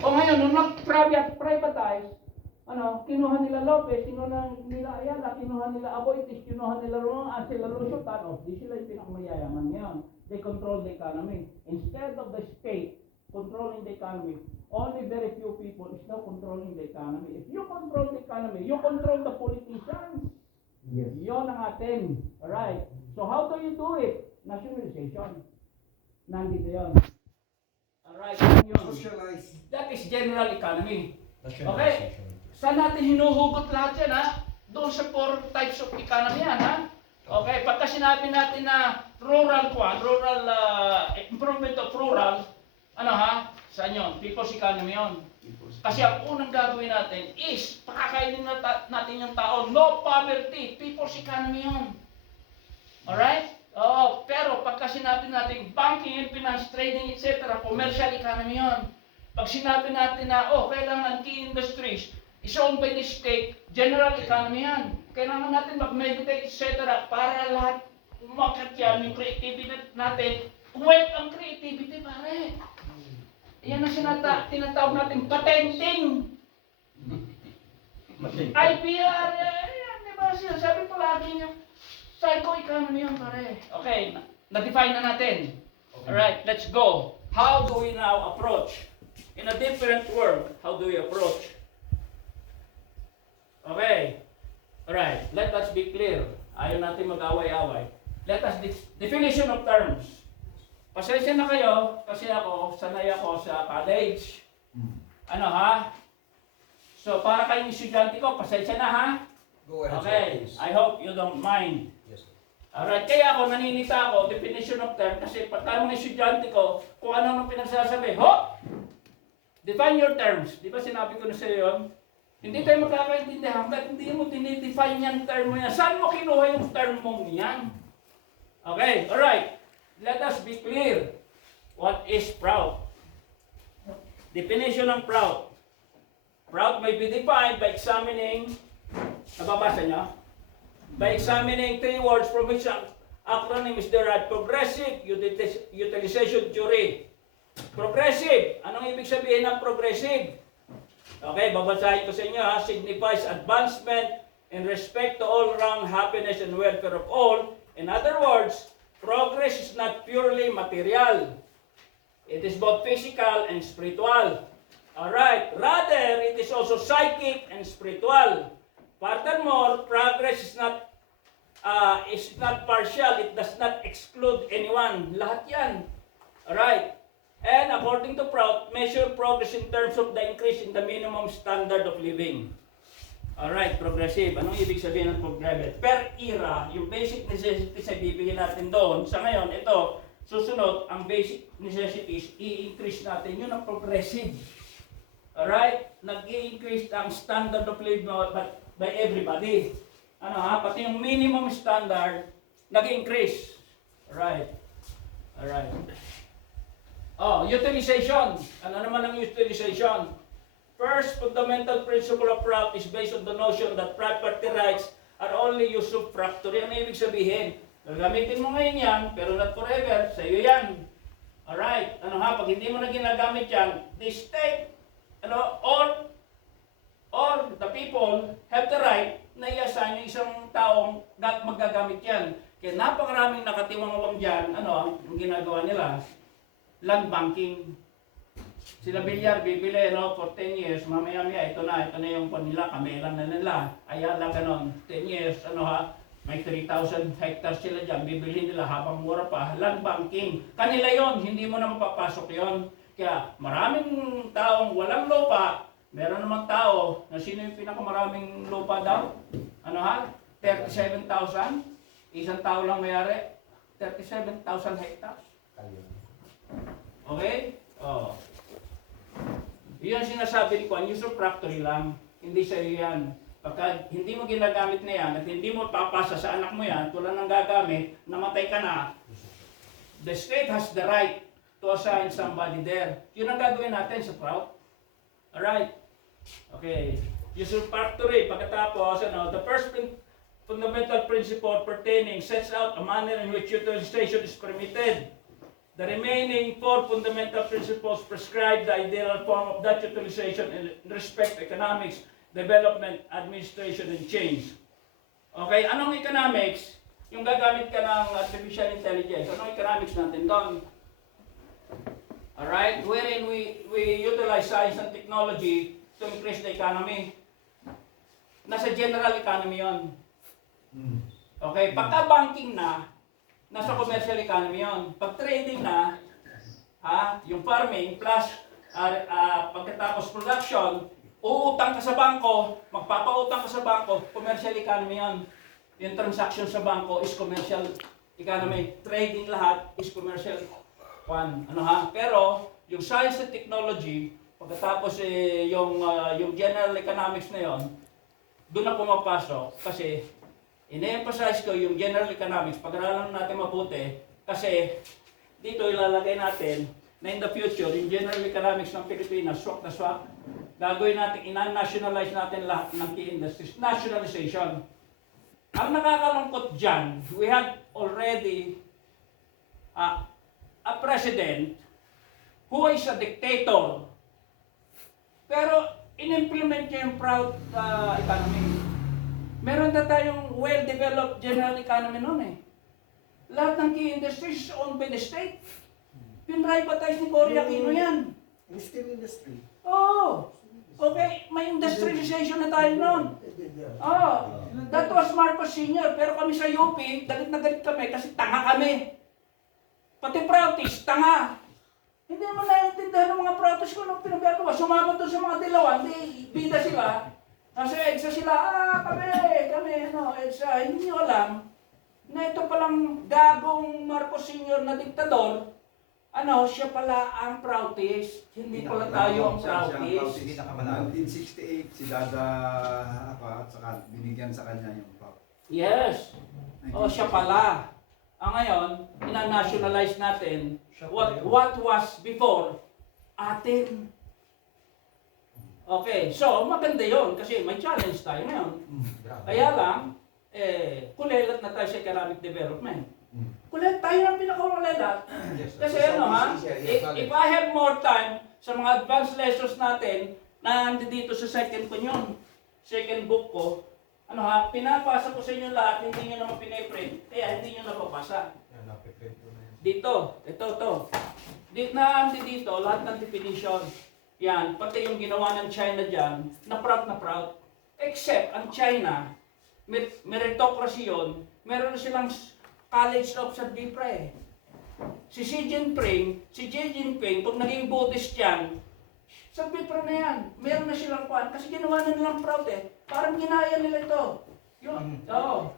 O ngayon, nung nag-privatize, kinuha nila Lopez, kinuha nila Ayala, kinuha nila Aboitiz, kinuha nila sila Lusutan, di sila yung pinakamayayaman ngayon. They control the economy. Instead of the state controlling the economy, only very few people is now controlling the economy. If you control the economy, you control the politicians. Yes. Yon ang atin. Alright. So how do you do it? Nationalization. Nandito yon. Alright. Socialize. That is general economy. Okay? Nationalization. Saan natin hinuhugot lahat yan, ha? Doon sa 4 types of economy yan, ha? Okay, pagka sinabi natin na rural improvement of rural, saan yun? People's economy yun. Kasi ang unang gagawin natin is, pakakainin natin yung tao, no poverty, people's economy yun. Alright? Oo, pero pagka sinabi natin banking and finance, trading, etc., commercial economy yun. Pag sinabi natin na, kailangan key industries, is owned by the state, general economy yan. Kailangan natin mag-meditate, etc. para lahat umakat yan, yung creativity natin. Wealth ang creativity, pare. Yan ang tinatawag natin patenting. IPR, yan, di ba? Sabi po lagi niya, psycho-economy yan, pare. Okay, na-define na natin. Alright, let's go. How do we now approach? In a different world, how do we approach? Okay. Alright, let us be clear. Ayaw natin mag-away-away. Let us definition of terms. Pasensya na kayo kasi sanay ako sa college. So para kayong estudyante ko, pasensya na ha? Go ahead, Okay, sir, please. I hope you don't mind. Yes, sir. Alright, kaya naninita ako, definition of term, kasi pagka mga estudyante ko, kung ano nang pinagsasabi, define your terms. Di ba sinabi ko na sa iyo yun? Hindi tayo magkakaintindihan hanggat hindi mo dinidefine yan term mo yan. Saan mo kinuha yung term mo yan? Okay, alright. Let us be clear. What is proud? Definition ng proud. Proud may be defined by examining, nababasa niyo? By examining 3 words from which an acronym is derived. Progressive, utilization theory. Progressive. Anong ibig sabihin ng progressive? Okay, babasahin ko sa inyo ha. Signifies advancement in respect to all-round happiness and welfare of all. In other words, progress is not purely material. It is both physical and spiritual. Alright, rather it is also psychic and spiritual. Furthermore, progress is not partial. It does not exclude anyone. Lahat yan. Alright. And according to Prout, measure progress in terms of the increase in the minimum standard of living. Alright, progressive. Anong ibig sabihin ng progressive? Per era, yung basic necessities ay bibigyan natin doon. Sa ngayon, ito, susunod, ang basic necessities, i-increase natin. Yun ang progressive. Alright? Nag-i-increase ang standard of living by everybody. Pati yung minimum standard, nag-i-increase. Alright. Alright. Utilization. Ano naman ang utilization? First fundamental principle of Prout is based on the notion that property rights are only usufructory. Ano ibig sabihin? Gagamitin mo ngayon yan, pero not forever. Sa iyo yan. Alright. Pag hindi mo na ginagamit yan, the state, or the people have the right na i-assign yung isang taong magagamit yan. Kaya napakaraming nakatiwang dyan, ang ginagawa nila? Land banking. Sila Bilyar, bibili, for 10 years, mamaya-maya, ito na yung kanila, kamelan na nila. Ayala, ganon, 10 years, may 3,000 hectares sila dyan, bibili nila habang mura pa. Land banking. Kanila yon, hindi mo na mapapasok yon. Kaya maraming taong walang lupa, meron namang tao, na sino yung pinakamaraming lupa daw? 37,000? Isang tao lang mayari, 37,000 hectares. Okay? Iyon sinasabi ni Kwan, usufructory lang. Hindi sa iyo yan. Pagka hindi mo ginagamit na yan at hindi mo papasa sa anak mo yan, tulad ng gagamit, namatay ka na, the state has the right to assign somebody there. Yun ang gagawin natin sa Prout. Alright? Okay. Usufructory. Pagkatapos, the first fundamental principle pertaining sets out a manner in which utilization is permitted. The remaining four fundamental principles prescribe the ideal form of that utilization in respect to economics, development, administration, and change. Okay, anong economics? Yung gagamit ka ng artificial intelligence. Anong economics natin doon? Alright, wherein we utilize science and technology to increase the economy. Nasa general economy yon. Okay, pagka banking na, nasa commercial economy yon. Pag trading na, yung farming plus pagkatapos production, uutang ka sa bangko, magpapautang ka sa bangko, commercial economy yon. Yung transaction sa bangko is commercial economy. Trading lahat is commercial one. Pero yung science and technology, pagkatapos yung general economics na yon, doon na pumapasok kasi ine-emphasize ko yung general economics, pag-aralan natin mabuti kasi dito ilalagay natin na in the future, yung general economics ng Pilipinas, swak na swak, gagawin natin, ina-nationalize natin lahat ng key industries. Nationalization. Ang nakakalungkot dyan, we had already a president who is a dictator. Pero in-implement niya yung proud economy. Meron na tayong well-developed general economy noon eh. Lahat ng key industries owned by the state. Pinrivatize ni Cory Aquino yan. Yung steel industry. Oo. Okay, may industrialization na tayo noon. That was Marcos Sr. Pero kami sa UP, galit na galit kami kasi tanga kami. Pati Prautis, tanga. Hindi mo naiintindihan ng mga Prautis ko nung pinagagawa. Sumama doon sa mga dilawan, di bida sila. Nasa EDSA sila, kami, EDSA. Hindi nyo alam na ito palang gagong Marcos Sr. na diktador, siya pala ang Prautis. Hindi pala tayo ang Prautis. Hindi nakamanalo. 1968, si Dada at saka binigyan sa kanya yung pop. Yes. Siya pala. Ngayon, ina-nationalize natin what was before atin. Okay, so maganda yon kasi may challenge tayo ngayon. Kaya lang, kulelat na tayo sa economic development. Kulelat tayo ng pinakakulelat. Kasi if I have more time sa mga advanced lessons natin na dito sa second book ko, pinapasa ko sa inyo lahat, hindi nyo naman piniprint, kaya hindi nyo napapasa. Dito, ito. Dito, lahat ng definition. Yan, pati yung ginawa ng China dyan, na proud. Except, ang China, meritocracy yun, meron na silang college of Sardipra eh. Si Xi Jinping, pag naging Buddhist yan, Sardipra na yan, meron na silang kwan, kasi ginawa na nilang proud eh. Parang ginaya nila ito. Yun, oo.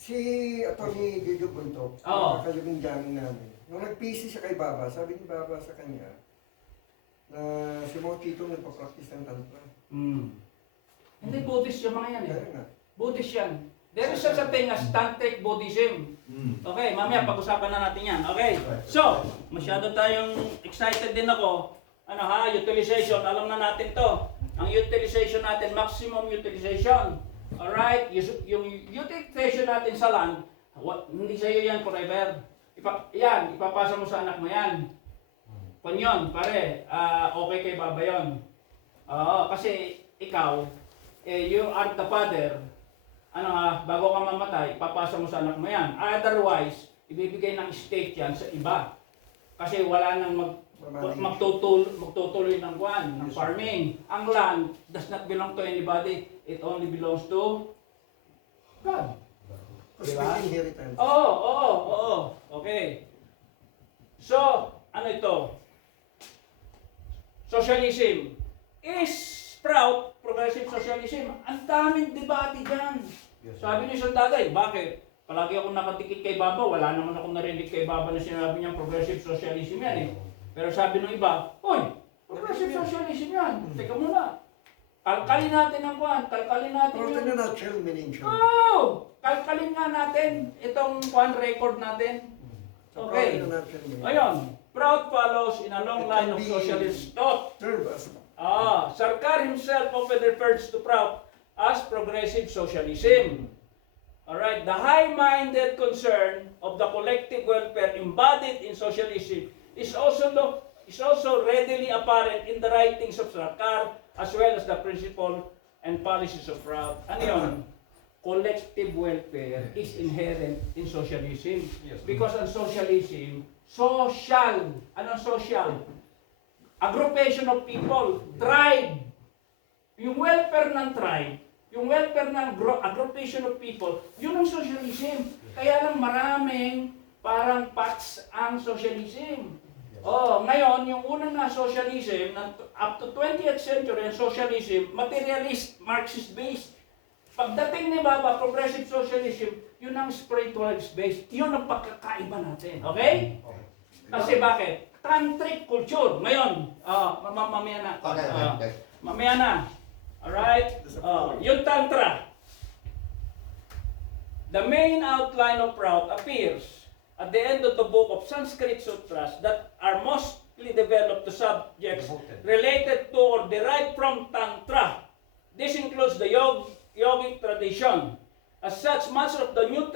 Si Atty. Jojo Punto, kalabing jamming namin. Nung nag-PC siya kay Baba, sabi ni Baba sa kanya, na si Mo Chito nagpa-practice ng tantra. Hindi Buddhist yung mga yan eh. Kaya nga. Buddhist yan. There is such a thing as Tantric Buddhism. Okay, mamaya pag-usapan na natin yan. Okay, so, masyado tayong excited din ako. Utilization, alam na natin to. Ang utilization natin, maximum utilization. Alright, yung utilization natin sa land, hindi sa'yo yan forever. Ipapasa mo sa anak mo yan. Kung yun, pare, okay kay Baba yun. Kasi ikaw, you are the father, bago ka mamatay, papasa mo sa anak mo yan. Otherwise, ibibigay ng state yan sa iba. Kasi wala nang magtutuloy ng farming. Ang land does not belong to anybody. It only belongs to God. Diba? Inheritance. Oo. Okay. So, ano ito? Socialism. Is proud progressive socialism? Ang daming debate dyan. Sabi ni Sandagay, bakit? Palagi ako nakadikit kay Baba, wala naman ako narinig kay Baba na sinabi niyang progressive socialism yan eh. Pero sabi ng iba, uy, progressive socialism yan. Teka muna. Kalkalin natin ang kwan, kalkalin natin Or yung... in a nutshell, meaning siya. Kalkalin nga natin itong kwan record natin. Okay. In a nutshell, meaning. Ayun, proud follows in a long line of socialist thought. Sarkar himself often refers to Prout as progressive socialism. Alright, the high-minded concern of the collective welfare embodied in socialism is also readily apparent in the writings of Sarkar as well as the principle and policies of Prout. Ano yun? Collective welfare is inherent in socialism. Because ang socialism, social. Anong social? Aggregation of people, tribe. Yung welfare ng tribe, yung welfare ng aggregation of people, yun ang socialism. Kaya lang maraming parang parts ang socialism. Oh, ngayon, yung unang na socialism, up to 20th century, ang socialism, materialist, Marxist-based. Pagdating ni Baba, progressive socialism, yun ang spiritualist-based. Yun ang pagkakaiba natin. Okay? Kasi bakit? Tantric culture. Ngayon, mamaya na. Mamaya na. Alright? Yung Tantra. The main outline of Prout appears at the end of the book of Sanskrit Sutras that are mostly developed to subjects related to or derived from Tantra. This includes the yogic tradition. As such, much of the new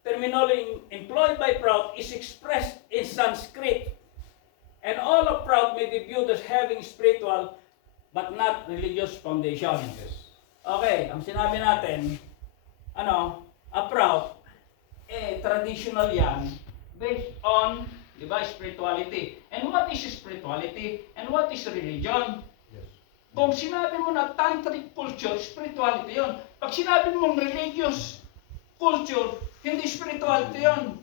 terminology employed by Prout is expressed in Sanskrit. And all of Prout may be viewed as having spiritual but not religious foundation. Okay, ang sinabi natin, Prout, traditional yan, based on, di ba, spirituality. And what is spirituality? And what is religion? Kung sinabi mo na tantric culture, spirituality yun. Pag sinabi mong religious culture, hindi spirituality yun.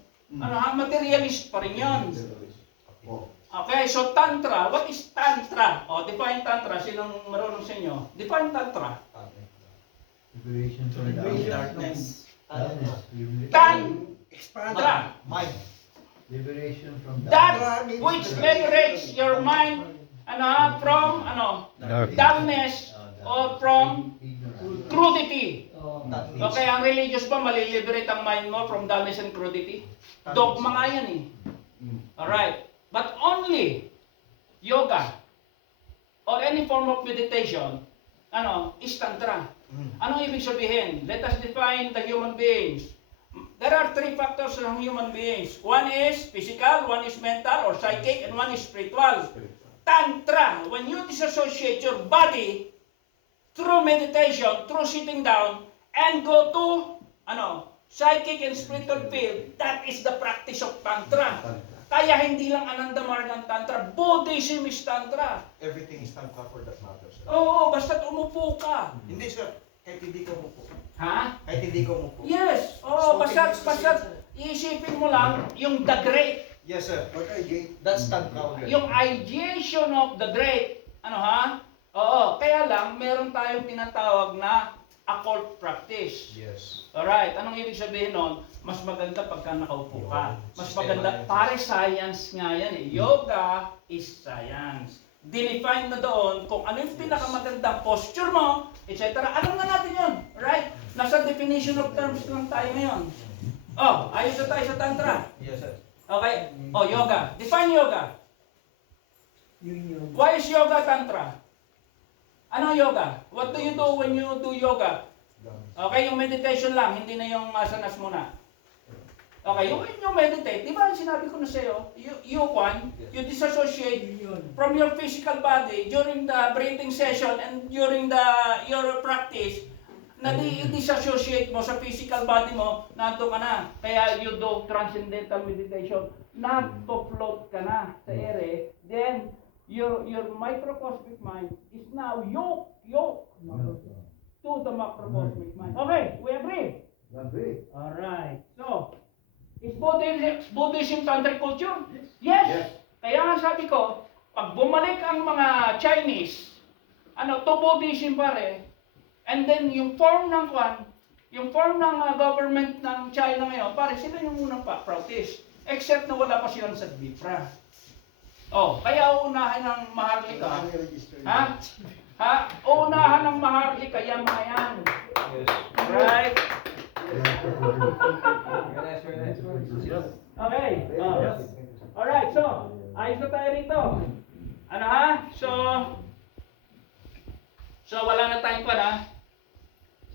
Materialist pa rin yun. Okay, so Tantra, what is Tantra? Define Tantra. Sinong marunong sa inyo? Define Tantra. Liberation from darkness. Tantra. Mind. Liberation from That which liberates your mind from darkness or from crudity. Okay, ang religious ba maliliberate ang mind mo from darkness and crudity? Dogma nga yan eh. Alright. But only yoga or any form of meditation, is Tantra. Anong ibig sabihin? Let us define the human beings. There are three factors ng human beings. One is physical, one is mental or psychic, and one is spiritual. Tantra, when you disassociate your body through meditation, through sitting down, and go to psychic and spiritual field, that is the practice of Tantra. Kaya hindi lang Ananda Marga ang Tantra, Buddhism is Tantra. Everything is Tantra for that matter, sir. Oo, basta't umupo ka. Hindi, sir. Kahit hindi ko umupo. Ha? Kahit hindi ko umupo. Yes. Oo, basta't iisipin mo lang yung the great. Yes, sir. Okay, That's Tantra already. Yung ideation of the great. Oo, kaya lang, meron tayong tinatawag na occult practice. Yes. Alright, anong ibig sabihin nun? Mas maganda pagka nakaupo ka. Mas maganda, pare science nga yan eh. Yoga is science. Dinefine na doon kung ano yung pinakamagandang posture mo, etc. Alam na natin yun, right? Nasa definition of terms lang tayo ngayon. Ayos na tayo sa Tantra. Yes, sir. Okay? Yoga. Define yoga. Why is yoga Tantra? Ano yoga? What do you do when you do yoga? Okay, yung meditation lang, hindi na yung asanas muna. Okay, yung meditate, di ba sinabi ko na sa'yo, you disassociate from your physical body during the breathing session and during your practice, na i-disassociate mo sa physical body mo, nato ka na. Kaya you do transcendental meditation, nagpo-float ka na sa ere, then your microcosmic mind is now yoke to the macrocosmic mind. Okay, we agree? Agree. Alright. So, is Buddhism tantric culture? Yes. Kaya nga sabi ko, pag bumalik ang mga Chinese, to Buddhism pare, and then yung form ng government ng China ngayon, pare sila yung unang practice. Except na wala pa silang sa Bifra. Kaya uunahan ng Maharlika. Uunahan ng Maharlika, yan mga yan. Right? Okay. Alright, so, ayos na tayo rito. So wala na tayong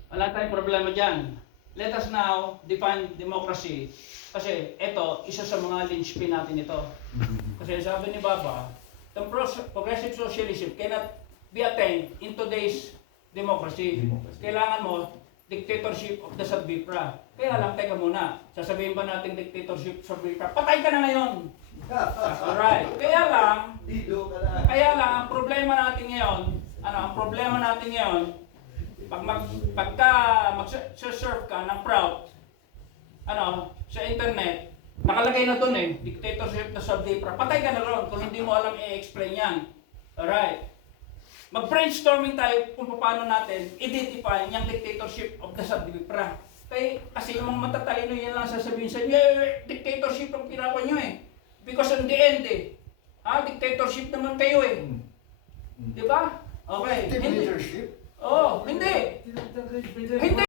wala tayong problema dyan. let us now define democracy. Kasi ito, isa sa mga linchpin natin ito. Kasi sabi ni Baba, the progressive socialism cannot be attained in today's democracy. Kailangan mo dictatorship of the Sadvipra. Kaya lang, teka muna, sasabihin ba natin dictatorship of Sadvipra? Patay ka na ngayon! Alright. Kaya lang, ang problema natin ngayon, pagka mag-surf ka ng proud, sa internet, nakalagay na doon dictatorship of Sadvipra. Patay ka na ron kung hindi mo alam i-explain yan. Alright. Mag-brainstorming tayo kung paano natin i-define yung dictatorship of the Sadvipra. Kasi yung mga matatalino yan lang sasabihin sa inyo, dictatorship ang ginawa nyo Because in the end dictatorship naman kayo Di ba? Okay. Dictatorship? Oo, hindi. Hindi.